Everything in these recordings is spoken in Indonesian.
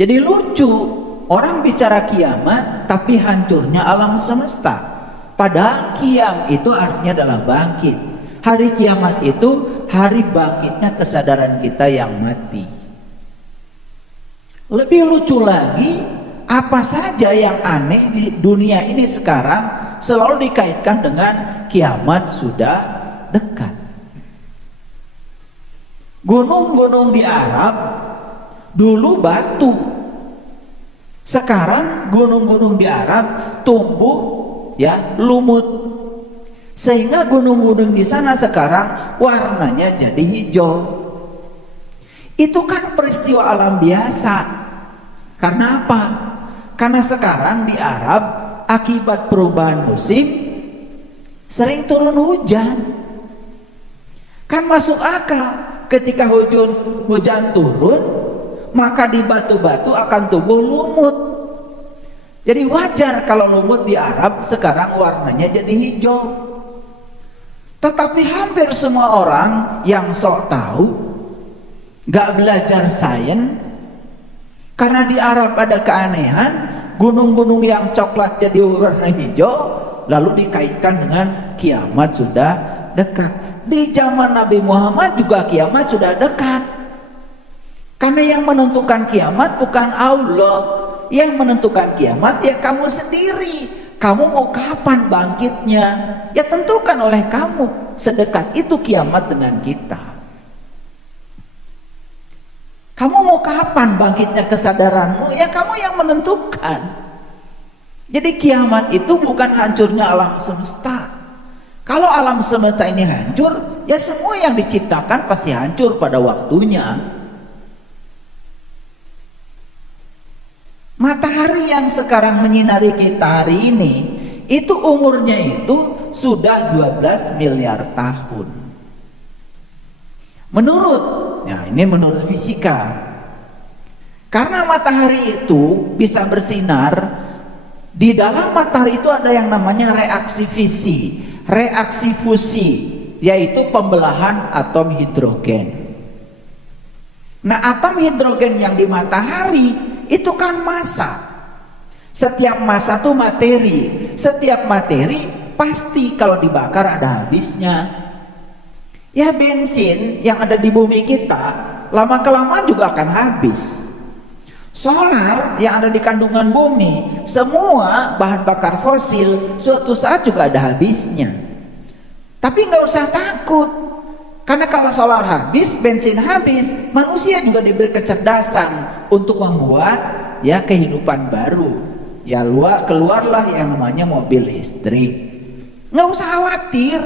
Jadi lucu, orang bicara kiamat tapi hancurnya alam semesta. Padahal kiam itu artinya adalah bangkit. Hari kiamat itu hari bangkitnya kesadaran kita yang mati. Lebih lucu lagi, apa saja yang aneh di dunia ini sekarang selalu dikaitkan dengan kiamat sudah dekat. Gunung-gunung di Arab dulu batu. Sekarang gunung-gunung di Arab tumbuh ya lumut. Sehingga gunung-gunung di sana sekarang warnanya jadi hijau. Itu kan peristiwa alam biasa. Karena apa? Karena sekarang di Arab akibat perubahan musim sering turun hujan. Kan masuk akal. Ketika hujan turun, maka di batu-batu akan tumbuh lumut. Jadi wajar kalau lumut di Arab sekarang warnanya jadi hijau. Tetapi hampir semua orang yang sok tahu, gak belajar sains, karena di Arab ada keanehan, gunung-gunung yang coklat jadi warna hijau, lalu dikaitkan dengan kiamat sudah dekat. Di zaman Nabi Muhammad juga kiamat sudah dekat. Karena yang menentukan kiamat bukan Allah. Yang menentukan kiamat ya kamu sendiri. Kamu mau kapan bangkitnya? Ya tentukan oleh kamu. Sedekat itu kiamat dengan kita. Kamu mau kapan bangkitnya kesadaranmu? Ya kamu yang menentukan. Jadi kiamat itu bukan hancurnya alam semesta. Kalau alam semesta ini hancur, ya semua yang diciptakan pasti hancur pada waktunya. Matahari yang sekarang menyinari kita hari ini, itu umurnya itu sudah 12 miliar tahun. Menurut fisika. Karena matahari itu bisa bersinar, di dalam matahari itu ada yang namanya reaksi fisi. Reaksi fusi, yaitu pembelahan atom hidrogen. Nah, atom hidrogen yang di matahari itu kan massa. Setiap massa itu materi. Setiap materi pasti kalau dibakar ada habisnya. Ya bensin yang ada di bumi kita lama-kelamaan juga akan habis. Solar yang ada di kandungan bumi, semua bahan bakar fosil suatu saat juga ada habisnya. Tapi nggak usah takut, karena kalau solar habis, bensin habis, manusia juga diberi kecerdasan untuk membuat ya kehidupan baru. Ya keluarlah yang namanya mobil listrik. Nggak usah khawatir.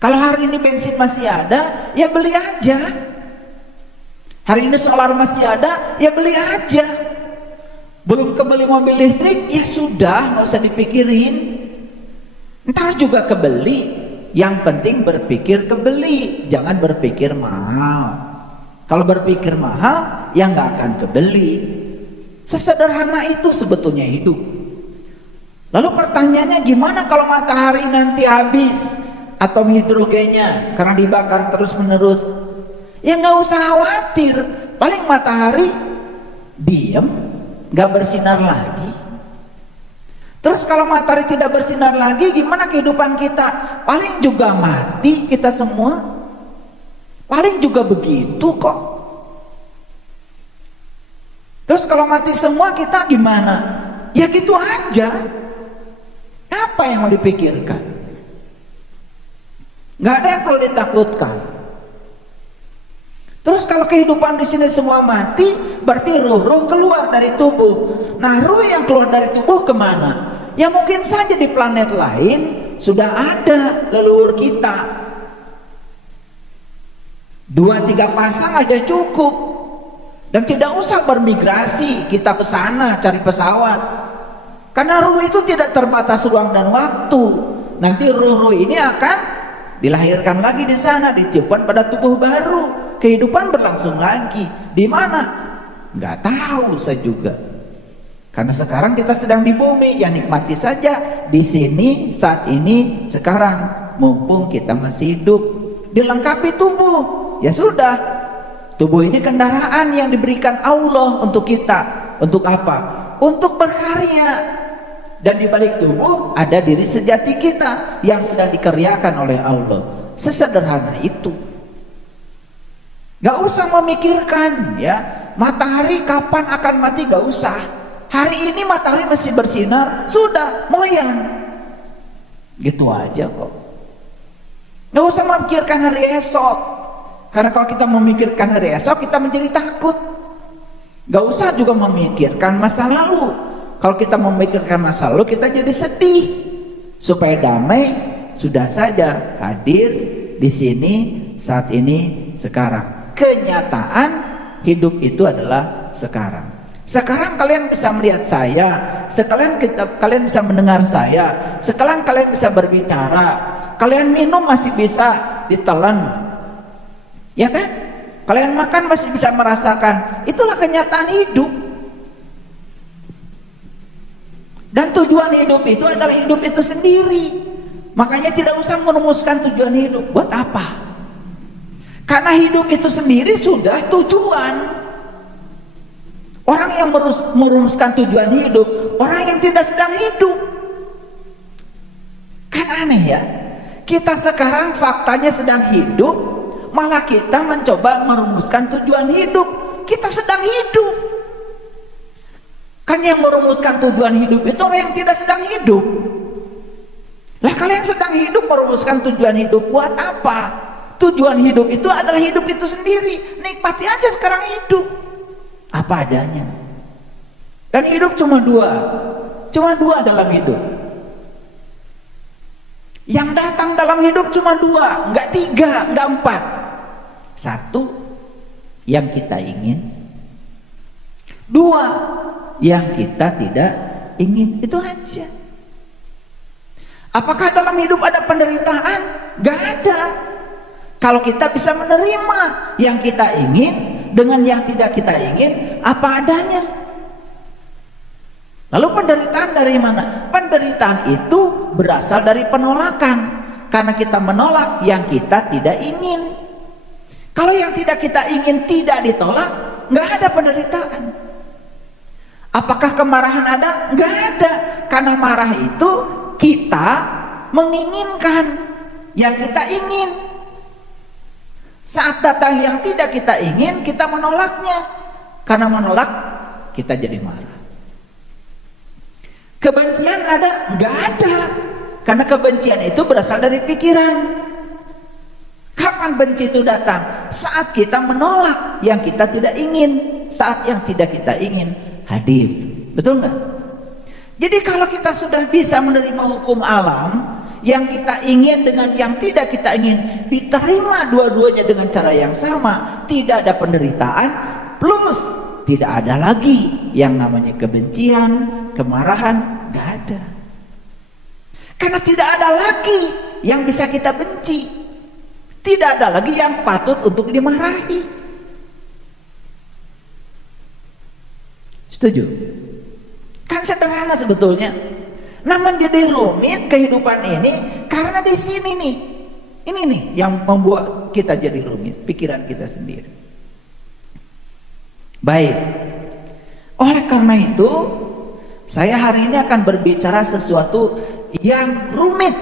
Kalau hari ini bensin masih ada, ya beli aja. Hari ini solar masih ada, ya beli aja. Belum kebeli mobil listrik, ya sudah, nggak usah dipikirin. Ntar juga kebeli. Yang penting berpikir kebeli, jangan berpikir mahal. Kalau berpikir mahal, ya nggak akan kebeli. Sesederhana itu sebetulnya hidup. Lalu pertanyaannya gimana kalau matahari nanti habis atom hidrogennya karena dibakar terus menerus? Ya nggak usah khawatir, paling matahari diam, nggak bersinar lagi. Terus kalau matahari tidak bersinar lagi, gimana kehidupan kita? Paling juga mati kita semua. Paling juga begitu kok. Terus kalau mati semua kita gimana? Ya gitu aja. Apa yang mau dipikirkan? Nggak ada yang perlu ditakutkan. Terus kalau kehidupan di sini semua mati, berarti ruh keluar dari tubuh. Nah, ruh yang keluar dari tubuh kemana? Ya mungkin saja di planet lain sudah ada leluhur kita. 2-3 pasang aja cukup. Dan tidak usah bermigrasi kita ke sana cari pesawat. Karena ruh itu tidak terbatas ruang dan waktu. Nanti ruh-ruh ini akan dilahirkan lagi di sana, ditiupkan pada tubuh baru. Kehidupan berlangsung lagi. Di mana? Nggak tahu saya juga. Karena sekarang kita sedang di bumi, ya nikmati saja di sini saat ini sekarang mumpung kita masih hidup, dilengkapi tubuh. Ya sudah. Tubuh ini kendaraan yang diberikan Allah untuk kita. Untuk apa? Untuk berkarya. Dan di balik tubuh ada diri sejati kita yang sedang dikerjakan oleh Allah. Sesederhana itu. Gak usah memikirkan ya, matahari kapan akan mati, gak usah. Hari ini matahari masih bersinar, sudah moyan. Gitu aja kok. Gak usah memikirkan hari esok. Karena kalau kita memikirkan hari esok, kita menjadi takut. Gak usah juga memikirkan masa lalu. Kalau kita memikirkan masa lalu, kita jadi sedih. Supaya damai, sudah saja hadir di sini, saat ini, sekarang. Kenyataan hidup itu adalah sekarang. Sekarang kalian bisa melihat saya, kalian bisa mendengar saya, sekarang kalian bisa berbicara, kalian minum masih bisa ditelan. Ya kan? Kalian makan masih bisa merasakan. Itulah kenyataan hidup. Dan tujuan hidup itu adalah hidup itu sendiri. Makanya tidak usah merumuskan tujuan hidup. Buat apa? Karena hidup itu sendiri sudah tujuan. Orang yang merumuskan tujuan hidup, orang yang tidak sedang hidup. Kan aneh ya? Kita sekarang faktanya sedang hidup, malah kita mencoba merumuskan tujuan hidup. Kita sedang hidup. Kan yang merumuskan tujuan hidup itu orang yang tidak sedang hidup. Lah kalian sedang hidup, merumuskan tujuan hidup buat apa? Tujuan hidup itu adalah hidup itu sendiri. Nikmati aja sekarang hidup apa adanya. Dan hidup cuma dua dalam hidup. Yang datang dalam hidup cuma dua, enggak tiga, enggak empat. Satu, yang kita ingin. Dua, yang kita tidak ingin. Itu aja. Apakah dalam hidup ada penderitaan? Enggak ada. Kalau kita bisa menerima yang kita ingin dengan yang tidak kita ingin, apa adanya. Lalu penderitaan dari mana? Penderitaan itu berasal dari penolakan. Karena kita menolak yang kita tidak ingin. Kalau yang tidak kita ingin tidak ditolak, nggak ada penderitaan. Apakah kemarahan ada? Nggak ada. Karena marah itu kita menginginkan yang kita ingin. Saat datang yang tidak kita ingin, kita menolaknya. Karena menolak, kita jadi marah. Kebencian ada? Nggak ada. Karena kebencian itu berasal dari pikiran. Kapan benci itu datang? Saat kita menolak yang kita tidak ingin. Saat yang tidak kita ingin hadir. Betul nggak? Jadi kalau kita sudah bisa menerima hukum alam, yang kita ingin dengan yang tidak kita ingin diterima dua-duanya dengan cara yang sama, tidak ada penderitaan, plus tidak ada lagi yang namanya kebencian, kemarahan, nggak ada. Karena tidak ada lagi yang bisa kita benci. Tidak ada lagi yang patut untuk dimarahi. Setuju? Kan sederhana sebetulnya. Nah, menjadi rumit kehidupan ini karena di sini nih. Ini nih yang membuat kita jadi rumit, pikiran kita sendiri. Baik. Oleh karena itu, saya hari ini akan berbicara sesuatu yang rumit,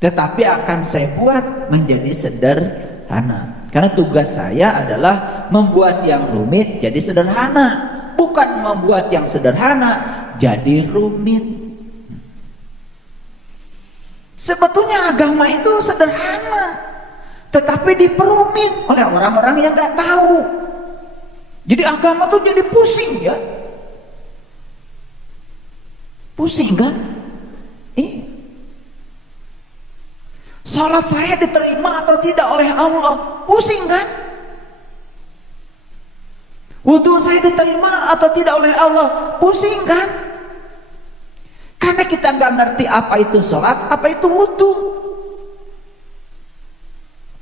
tetapi akan saya buat menjadi sederhana. Karena tugas saya adalah membuat yang rumit jadi sederhana, bukan membuat yang sederhana jadi rumit. Sebetulnya agama itu sederhana, tetapi diperumit oleh orang-orang yang nggak tahu. Jadi agama tuh jadi pusing ya, pusing kan? Salat saya diterima atau tidak oleh Allah, pusing kan? Wudhu saya diterima atau tidak oleh Allah, pusing kan? Karena kita nggak ngerti apa itu salat, apa itu wudhu.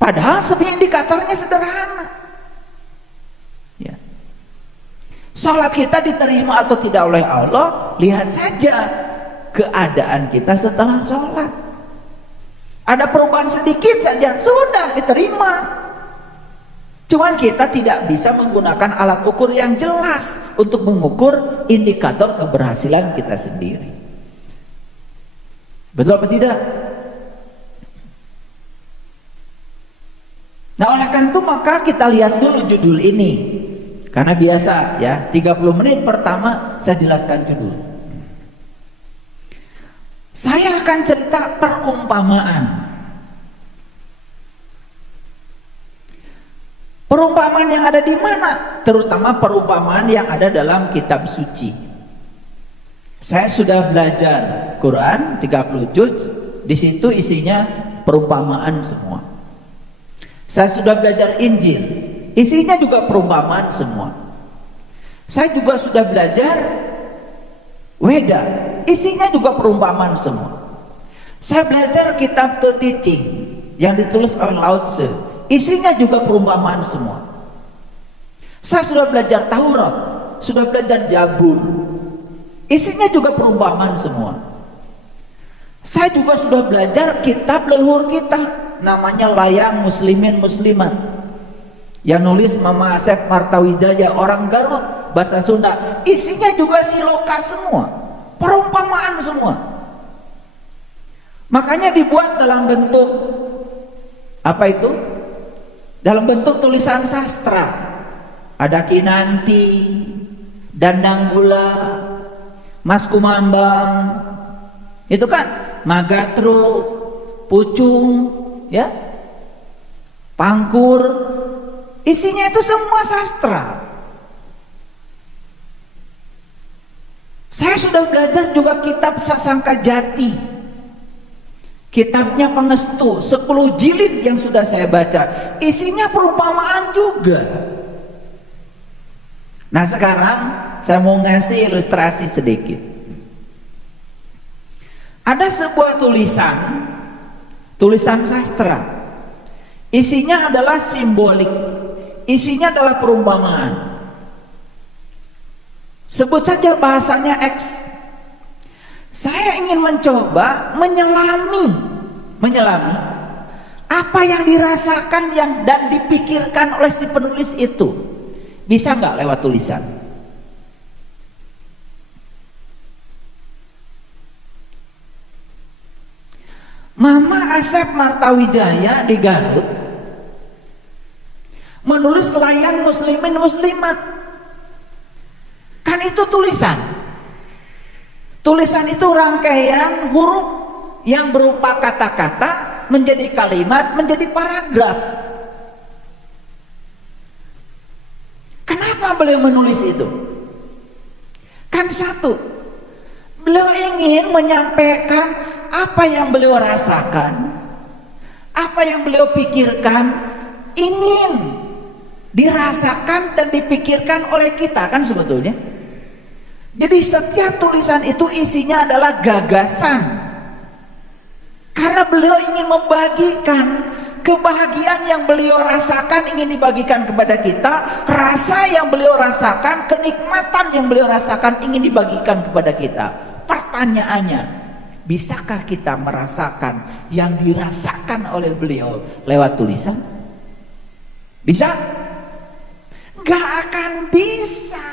Padahal sebenarnya indikatornya sederhana. Ya. Salat kita diterima atau tidak oleh Allah, lihat saja keadaan kita setelah salat. Ada perubahan sedikit saja, sudah diterima. Cuman kita tidak bisa menggunakan alat ukur yang jelas untuk mengukur indikator keberhasilan kita sendiri. Betul apa tidak? Nah, oleh karena itu maka kita lihat dulu judul ini. Karena biasa ya, 30 menit pertama saya jelaskan judul. Saya akan cerita perumpamaan. Perumpamaan yang ada di mana? Terutama perumpamaan yang ada dalam kitab suci. Saya sudah belajar Quran 30 juz, di situ isinya perumpamaan semua. Saya sudah belajar Injil, isinya juga perumpamaan semua. Saya juga sudah belajar Weda, isinya juga perumpamaan semua. Saya belajar kitab The Teaching yang ditulis oleh Lao Tzu, isinya juga perumpamaan semua. Saya sudah belajar Taurat, sudah belajar Zabur, isinya juga perumpamaan semua. Saya juga sudah belajar kitab leluhur kita, namanya Layang Muslimin Muslimat, yang nulis Mama Asep Martawijaya, orang Garut, bahasa Sunda. Isinya juga siloka semua, perumpamaan semua. Makanya dibuat dalam bentuk apa itu? Dalam bentuk tulisan sastra. Ada Kinanti, Dandang Gula, Mas Kumambang, itu kan Magatru, Pucung, ya, Pangkur, isinya itu semua sastra. Saya sudah belajar juga kitab Sasangka Jati, kitabnya Pangestu, 10 jilid yang sudah saya baca, isinya perumpamaan juga. Nah, sekarang saya mau ngasih ilustrasi sedikit. Ada sebuah tulisan sastra, isinya adalah simbolik, isinya adalah perumpamaan. Sebut saja bahasanya X. Saya ingin mencoba menyelami apa yang dirasakan dan dipikirkan oleh si penulis itu. Bisa nggak lewat tulisan? Mama Asep Martawijaya di Garut menulis Layang Muslimin Muslimat. Kan itu tulisan. Tulisan itu rangkaian huruf yang berupa kata-kata menjadi kalimat, menjadi paragraf. Kenapa beliau menulis itu? Kan satu, beliau ingin menyampaikan apa yang beliau rasakan, apa yang beliau pikirkan, ingin dirasakan dan dipikirkan oleh kita, kan sebetulnya. Jadi setiap tulisan itu isinya adalah gagasan, karena beliau ingin membagikan kebahagiaan yang beliau rasakan, ingin dibagikan kepada kita. Rasa yang beliau rasakan, kenikmatan yang beliau rasakan, ingin dibagikan kepada kita. Pertanyaannya, bisakah kita merasakan yang dirasakan oleh beliau lewat tulisan? Bisa? Gak akan bisa.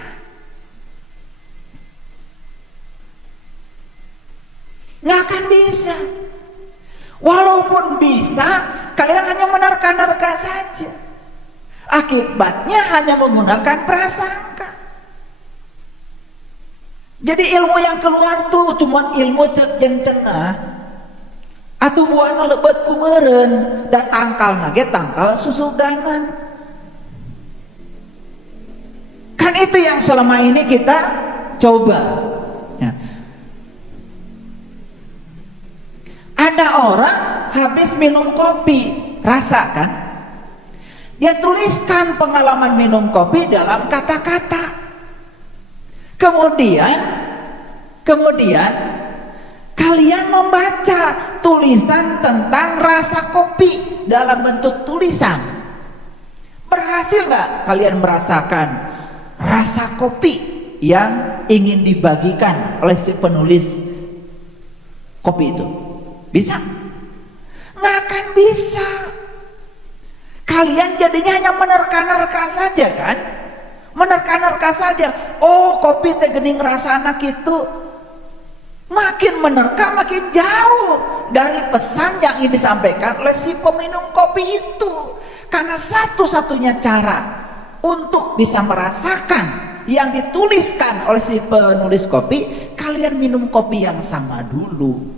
Gak akan bisa. Walaupun bisa, kalian hanya menerka-nerka saja. Akibatnya hanya menggunakan prasangka. Jadi ilmu yang keluar tuh cuman ilmu cek jeung cenah. Atuh buana lebat kumeureun da tangkalna ge tangkal susudanan. Kan itu yang selama ini kita coba. Ya. Ada orang habis minum kopi, rasakan, dia tuliskan pengalaman minum kopi dalam kata-kata. Kemudian kalian membaca tulisan tentang rasa kopi dalam bentuk tulisan. Berhasil nggak kalian merasakan rasa kopi yang ingin dibagikan oleh si penulis kopi itu? Bisa? Nggak akan bisa. kalian jadinya hanya menerka-nerka saja kan, menerka-nerka saja. Oh, kopi teh geuning rasana kitu. Makin menerka makin jauh dari pesan yang ingin disampaikan oleh si peminum kopi itu. Karena satu-satunya cara untuk bisa merasakan yang dituliskan oleh si penulis kopi, kalian minum kopi yang sama dulu.